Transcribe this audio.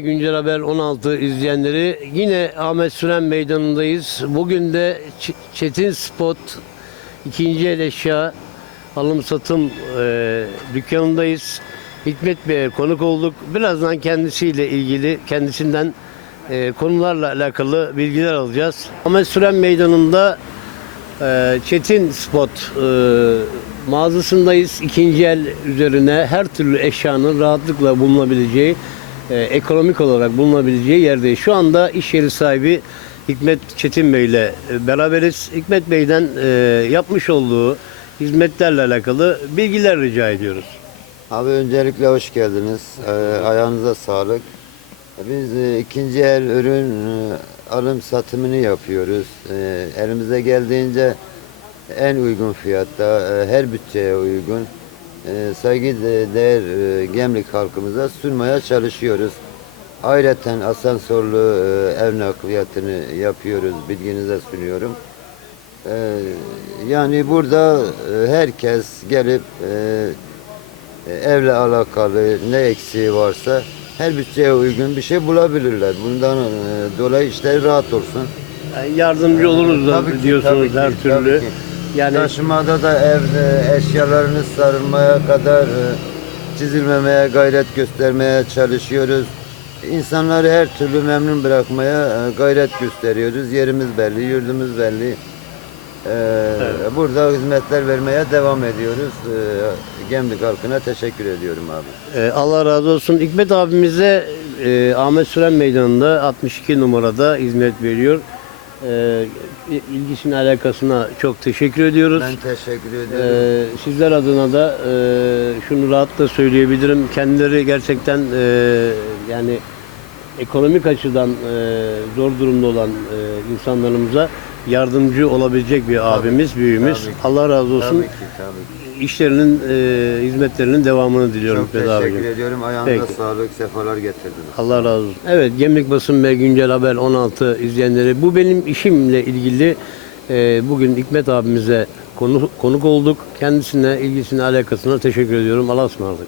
Güncel Haber 16 izleyenleri yine Ahmet Süren Meydanı'ndayız. Bugün de Çetin Spot ikinci el eşya alım satım e, dükkanındayız. Hikmet Bey'e konuk olduk. Birazdan kendisiyle ilgili kendisinden e, konularla alakalı bilgiler alacağız. Ahmet Süren Meydanı'nda e, Çetin Spot e, mağazasındayız. İkinci el üzerine her türlü eşyanın rahatlıkla bulunabileceği, e, ekonomik olarak bulunabileceği yerdeyiz. Şu anda iş yeri sahibi Hikmet Çetin Bey ile e, beraberiz. Hikmet Bey'den e, yapmış olduğu hizmetlerle alakalı bilgiler rica ediyoruz. Abi öncelikle hoş geldiniz. Ee, ayağınıza sağlık. Biz e, ikinci el ürün e, alım satımını yapıyoruz. E, elimize geldiğince en uygun fiyatta, e, her bütçeye uygun, e, saygıdeğer e, Gemlik halkımıza sunmaya çalışıyoruz. Ayrıca asansörlü e, ev nakliyatını yapıyoruz, bilginize sunuyorum. E, yani burada e, herkes gelip evle alakalı ne eksiği varsa her bütçeye uygun bir şey bulabilirler. Bundan dolayı işleri rahat olsun. Yani yardımcı oluruz da Tabii ki, diyorsunuz tabii her ki, türlü. tabii ki. Yani Taşımada da evde eşyalarını sarılmaya kadar e, çizilmemeye gayret göstermeye çalışıyoruz. İnsanları her türlü memnun bırakmaya e, gayret gösteriyoruz. Yerimiz belli, yurdumuz belli. E, Burada hizmetler vermeye devam ediyoruz. E, Gemlik halkına teşekkür ediyorum abi. Allah razı olsun. Hikmet abimize e, Ahmet Süren Meydanı'nda 62 numarada hizmet veriyor. Ee, ilgisine alakasına çok teşekkür ediyoruz. Ben teşekkür ediyorum. Ee, sizler adına da e, şunu rahatla söyleyebilirim. Kendileri gerçekten e, yani ekonomik açıdan e, zor durumda olan e, insanlarımıza yardımcı olabilecek bir abimiz, büyüğümüz. tabii ki. Allah razı olsun. Tabii ki tabii ki. İşlerinin, e, hizmetlerinin devamını diliyorum Çok teşekkür abicim. ediyorum. Ayağınıza Peki. sağlık, sefalar getirdiniz. Allah razı olsun. Evet, Gemlik Basın ve Güncel Haber 16 izleyenleri. Bu benim işimle ilgili e, bugün Hikmet abimize konu, konuk olduk. Kendisine, ilgisine, alakasına teşekkür ediyorum. Allah'a ısmarladık.